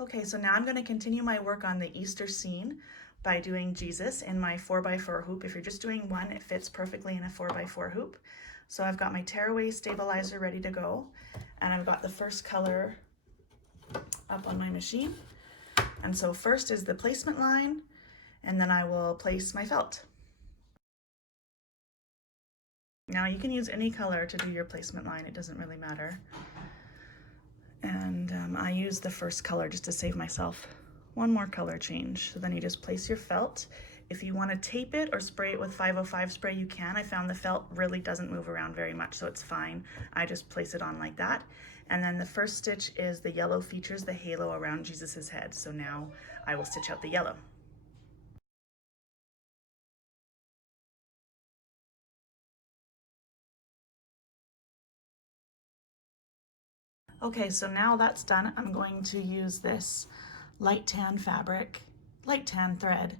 Okay, so now I'm going to continue my work on the Easter scene by doing Jesus in my 4x4 hoop. If you're just doing one, it fits perfectly in a 4x4 hoop. So I've got my tearaway stabilizer ready to go, and I've got the first color up on my machine. And so first is the placement line, and then I will place my felt. Now you can use any color to do your placement line, it doesn't really matter. And I use the first color just to save myself one more color change. So then you just place your felt. If you want to tape it or spray it with 505 spray, you can. I found the felt really doesn't move around very much, so it's fine. I just place it on like that. And then the first stitch is the yellow features the halo around Jesus's head. So now I will stitch out the yellow. Okay, so now that's done, I'm going to use this light tan fabric, light tan thread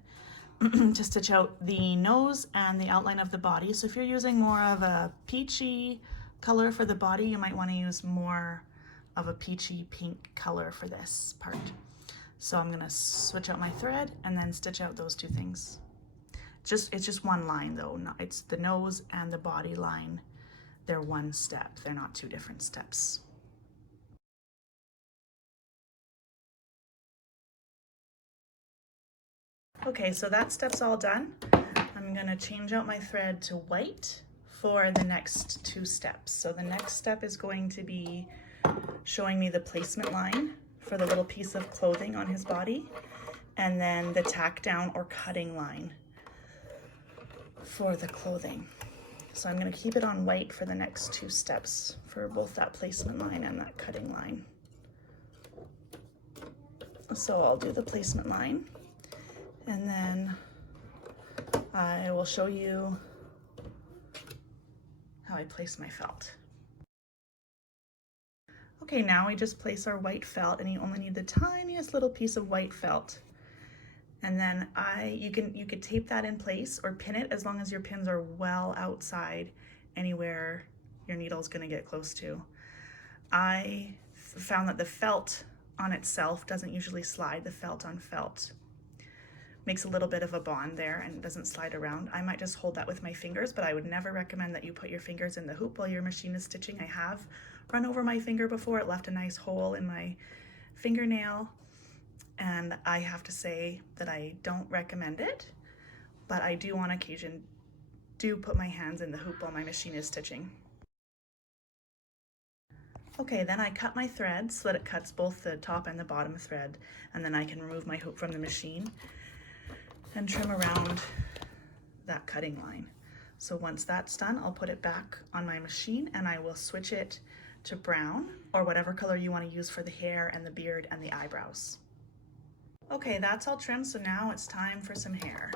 to stitch out the nose and the outline of the body. So if you're using more of a peachy color for the body, you might want to use more of a peachy pink color for this part. So I'm going to switch out my thread and then stitch out those two things. It's just one line though, it's the nose and the body line. They're one step, they're not two different steps. Okay, so that step's all done. I'm gonna change out my thread to white for the next two steps. So the next step is going to be showing me the placement line for the little piece of clothing on his body, and then the tack down or cutting line for the clothing. So I'm gonna keep it on white for the next two steps for both that placement line and that cutting line. So I'll do the placement line, and then I will show you how I place my felt. Okay, now we just place our white felt, and you only need the tiniest little piece of white felt. And then you could tape that in place or pin it, as long as your pins are well outside anywhere your needle is gonna get close to. I found that the felt on itself doesn't usually slide. The felt on felt makes a little bit of a bond there and doesn't slide around. I might just hold that with my fingers, but I would never recommend that you put your fingers in the hoop while your machine is stitching. I have run over my finger before. It left a nice hole in my fingernail, and I have to say that I don't recommend it, but I do on occasion put my hands in the hoop while my machine is stitching. Okay, then I cut my thread so that it cuts both the top and the bottom thread, and then I can remove my hoop from the machine and trim around that cutting line. So once that's done, I'll put it back on my machine and I will switch it to brown or whatever color you want to use for the hair and the beard and the eyebrows. Okay, that's all trimmed, so now it's time for some hair.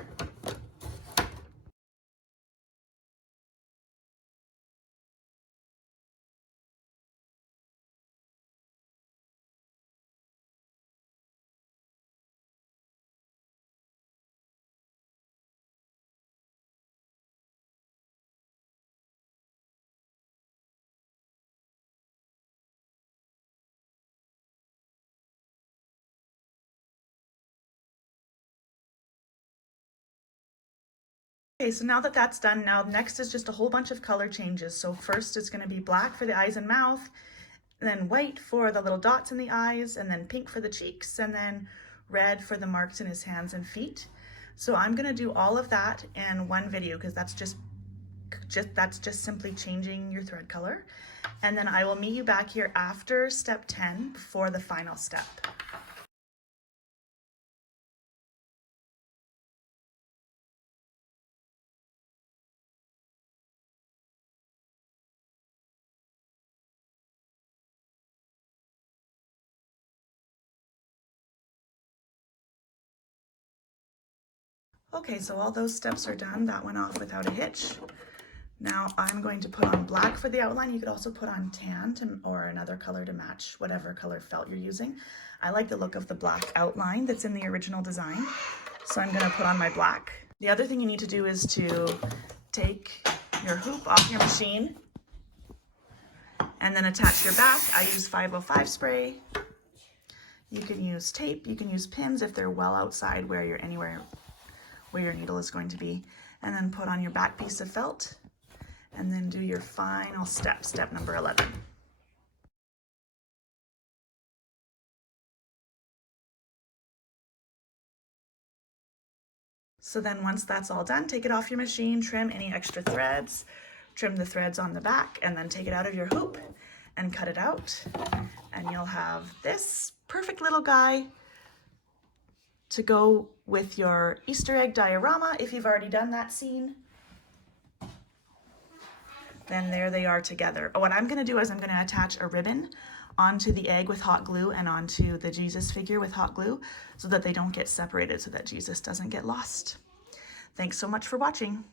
Okay, so now that that's done, now next is just a whole bunch of color changes. So first it's gonna be black for the eyes and mouth, then white for the little dots in the eyes, and then pink for the cheeks, and then red for the marks in his hands and feet. So I'm gonna do all of that in one video because that's just simply changing your thread color. And then I will meet you back here after step 10 for the final step. Okay, so all those steps are done. That went off without a hitch. Now I'm going to put on black for the outline. You could also put on tan or another color to match whatever color felt you're using. I like the look of the black outline that's in the original design, so I'm gonna put on my black. The other thing you need to do is to take your hoop off your machine and then attach your back. I use 505 spray. You can use tape, you can use pins if they're well outside where you're anywhere where your needle is going to be, and then put on your back piece of felt, and then do your final step, step number 11. So then once that's all done, take it off your machine, trim any extra threads, trim the threads on the back, and then take it out of your hoop and cut it out. And you'll have this perfect little guy to go with your Easter egg diorama if you've already done that scene. Then there they are together. What I'm gonna do is I'm gonna attach a ribbon onto the egg with hot glue and onto the Jesus figure with hot glue so that they don't get separated, so that Jesus doesn't get lost. Thanks so much for watching.